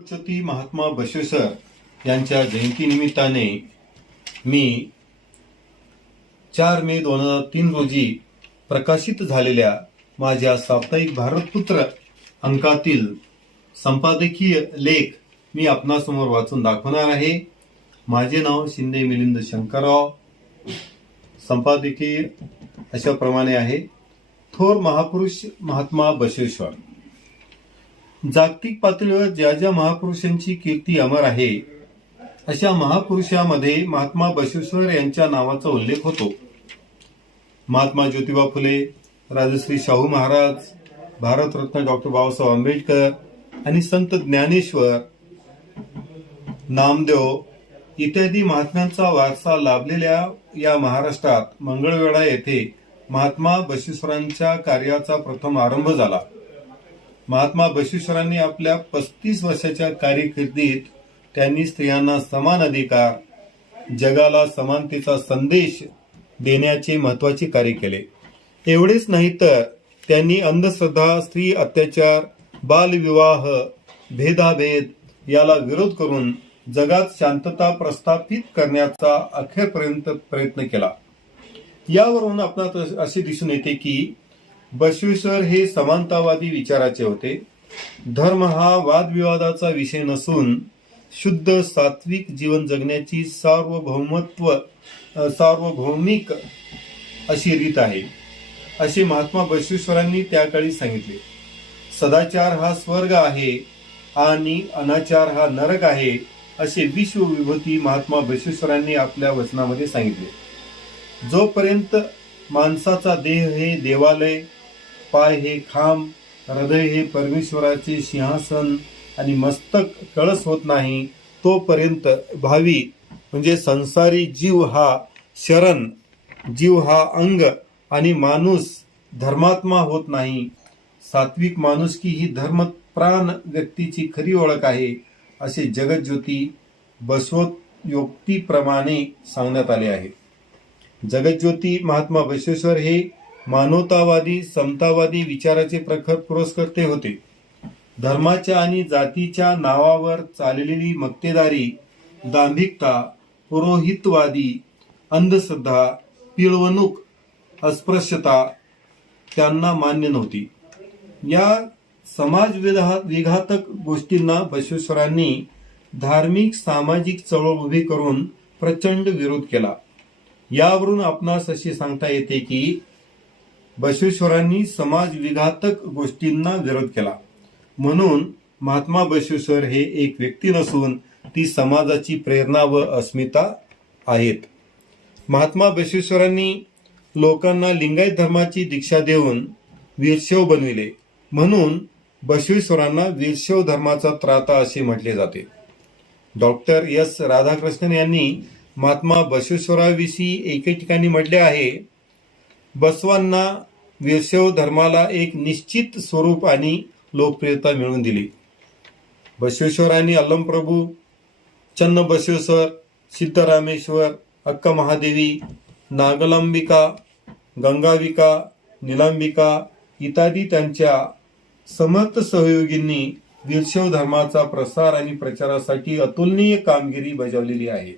छत्रपती महात्मा बसवेश्वर यांच्या जयंतीनिमित्ताने मी 4 मे 2003 रोजी प्रकाशित झालेल्या माझ्या साप्ताहिक भारतपुत्र अंकातील संपादकीय लेख मी आपणासमोर वाचून दाखवणार आहे। माझे नाव शिंदे मिलिंद शंकरराव। संपादकीय अशा प्रमाणे आहे। थोर महापुरुष महात्मा बसवेश्वर। जागतिक पातळीवर ज्या ज्या महापुरुषांची कीर्ती अमर आहे अशा महापुरुषांमध्ये महात्मा बसवेश्वर यांच्या नावाचा उल्लेख होतो। महात्मा ज्योतिबा फुले, राजश्री शाहू महाराज, भारतरत्न डॉक्टर बाबासाहेब आंबेडकर आणि संत ज्ञानेश्वर, नामदेव इत्यादी महात्म्यांचा वारसा लाभलेल्या या महाराष्ट्रात मंगळवेढा येथे महात्मा बसवेश्वरांच्या कार्याचा प्रथम आरंभ झाला। महात्मा बसवेश्वरांनी आपल्या 35 वर्षाच्या कारकिर्दीत त्यांनी स्त्रियांना समान अधिकार, जगाला समानतेचा संदेश देण्याचे महत्त्वाचे कार्य केले। एवढेच नाही तर त्यांनी अंधश्रद्धा, स्त्री अत्याचार, बालविवाह, भेदाभेद याला विरोध करून जगात शांतता प्रस्थापित करण्याचा अखेरपर्यंत प्रयत्न केला। यावरून आपणाला असे दिसून येते की बसवेश्वर हे समानतावादी विचाराचे होते। धर्म हा वादविवादाचा विषय नसून शुद्ध सात्विक जीवन जगण्याची सार्वभौमिक अशी रीत आहे, असे महात्मा बसवेश्वरांनी त्या काळी सांगितले। सदाचार हा स्वर्ग आहे आणि अनाचार हा नरक आहे, असे विश्वविभूती महात्मा बसवेश्वरांनी आपल्या वचनामध्ये सांगितले। जोपर्यंत माणसाचा देह हे देवालय, पाय हे खांब, हृदय हे परमेश्वराचे सिंहासन आणि मस्तक कळस होत नाही, तोपर्यंत भावी म्हणजे संसारी जीव हा शरण, जीव हा अंग आणि माणूस धर्मात्मा होत नाही। सात्विक माणुसकी ही धर्मप्राण व्यक्तीची खरी ओळख आहे, असे जगज्योती बसवोक्तीप्रमाणे सांगण्यात आले आहे। जगज्योती महात्मा बसवेश्वर हे मानवतावादी, समतावादी विचाराचे प्रखर पुरस्कर्ते होते। धर्माच्या आणि जातीच्या नावावर चाललेली मक्तेदारी, दांभिकता, पुरोहितवादी, अंधश्रद्धा, पिळवणूक, अस्पृश्यता त्यांना मान्य नव्हती। या समाज विघातक गोष्टींना बसवेश्वरांनी धार्मिक सामाजिक चळवळ उभी करून प्रचंड विरोध केला। यावरून आपणास असे सांगता येते की बसवेश्वरांनी समाज विघातक गोष्टींना विरोध केला, म्हणून महात्मा बसवेश्वर हे एक व्यक्ती नसून ती समाजाची प्रेरणा व अस्मिता आहेत। महात्मा बसवेश्वरांनी लोकांना लिंगायत धर्माची दीक्षा देऊन वीरशैव बनविले, म्हणून बसवेश्वरांना वीरशैव धर्माचा त्राता असे म्हटले जाते। डॉक्टर एस राधाकृष्णन यांनी महात्मा बसवेश्वराविषयी एके ठिकाणी म्हटले आहे, बसवांना वीरशैव धर्माला एक निश्चित स्वरूप आणि लोकप्रियता मिळवून दिली। बसवेश्वरांनी अल्लमप्रभू, चन्नबसवेश्वर, सिद्धरामेश्वर, अक्का महादेवी, नागलांबिका, गंगाविका, नीलांबिका इत्यादी त्यांच्या समर्थ सहयोगींनी वीरशैव धर्माचा प्रसार आणि प्रचारासाठी अतुलनीय कामगिरी बजावलेली आहे।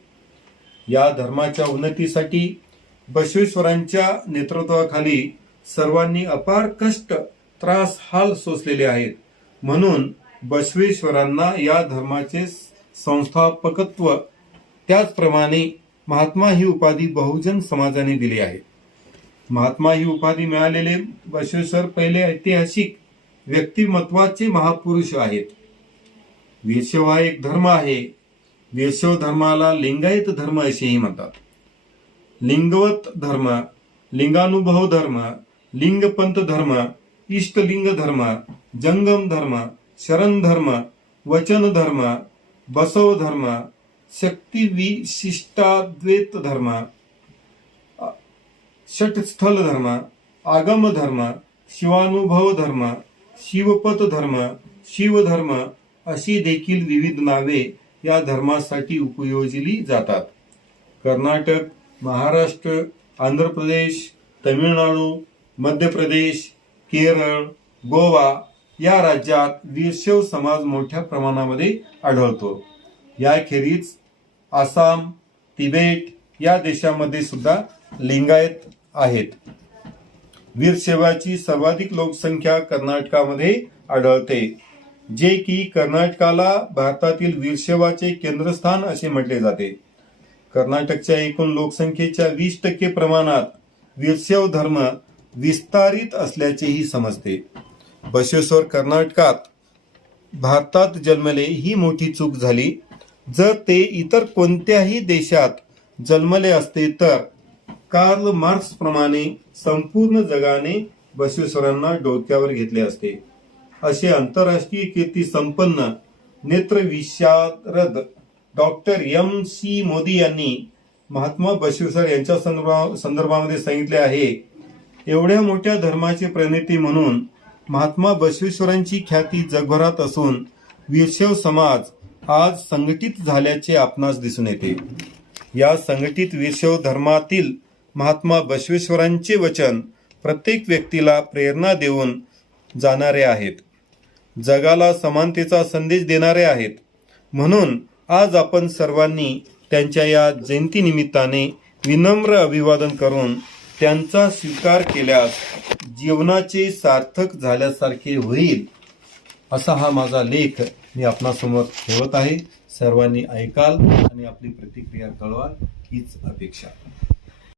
या धर्माच्या उन्नतीसाठी बसवेश्वरांच्या नेतृत्वाखाली सर्वांनी अपार कष्ट, त्रास, हाल सोसलेले आहेत, म्हणून बसवेश्वरांना या धर्माचे संस्थापकत्व, त्याचप्रमाणे महात्मा ही उपाधी बहुजन समाजाने दिली आहे। महात्मा ही उपाधी मिळालेले बसवेश्वर पहिले ऐतिहासिक व्यक्तिमत्वाचे महापुरुष आहेत। वीरशैव हा एक धर्म आहे। वीरशैव धर्माला लिंगायत धर्म असेही म्हणतात। लिंगवत धर्म, लिंगानुभव धर्म, लिंगपंथ धर्म, इष्टलिंग धर्म, जंगम धर्म, शरण धर्म, वचन धर्म, बसव धर्म, शक्ती विशिष्टाद्वैत धर्म, षटस्थल धर्म, आगम धर्म, शिवानुभव धर्म, शिवपथ धर्म, शिवधर्म अशी देखील विविध नावे या धर्मासाठी उपयोजली जातात। कर्नाटक, महाराष्ट्र, आंध्र प्रदेश, तमिळनाडू, मध्य प्रदेश, केरळ, गोवा या राज्यात वीरशैव समाज मोठ्या प्रमाणामध्ये आढळतो. याखेरीज आसाम, तिबेट या देशामध्ये सुद्धा लिंगायत आहेत. वीरशैवाची सर्वाधिक लोकसंख्या कर्नाटकामध्ये आढळते, जे की कर्नाटकाला भारतातील वीरशैवाचे केंद्रस्थान असे म्हटले जाते. कर्नाटकच्या एकूण लोकसंख्येच्या 20% प्रमाणात वीरशैव धर्म विस्तारित असल्याचेही समजते. बसवेश्वर कर्नाटकात भारतात जन्मले ही मोठी चूक झाली. जर ते इतर कोणत्याही देशात जन्मले असते तर कार्ल मार्क्स प्रमाणे संपूर्ण जगाने बसवेश्वरांना डोक्यावर घेतले असते. असे आंतरराष्ट्रीय कीर्ती संपन्न नेत्रविशारद डॉक्टर M.C. मोदी यांनी महात्मा बसवेश्वर यांच्या संदर्भामध्ये सांगितले आहे. एवढ्या मोठ्या धर्माचे प्रणेते म्हणून महात्मा बसवेश्वरांची ख्याती जगभरात असून वीरशैव समाज आज संघटित झाल्याचे आपणास दिसून येते. या संघटित वीरशैव धर्मातील महात्मा बसवेश्वरांचे वचन प्रत्येक व्यक्तीला प्रेरणा देऊन जाणारे आहेत, जगाला समानतेचा संदेश देणारे आहेत. म्हणून आज आपण सर्वांनी त्यांच्या या जयंतीनिमित्ताने विनम्र अभिवादन करून त्यांचा स्वीकार केल्यास जीवनाचे सार्थक झाल्यासारखे होईल, असा हा माझा लेख मी आपणासमोर ठेवत आहे. सर्वांनी ऐकाल आणि आपली प्रतिक्रिया कळवाल हीच अपेक्षा.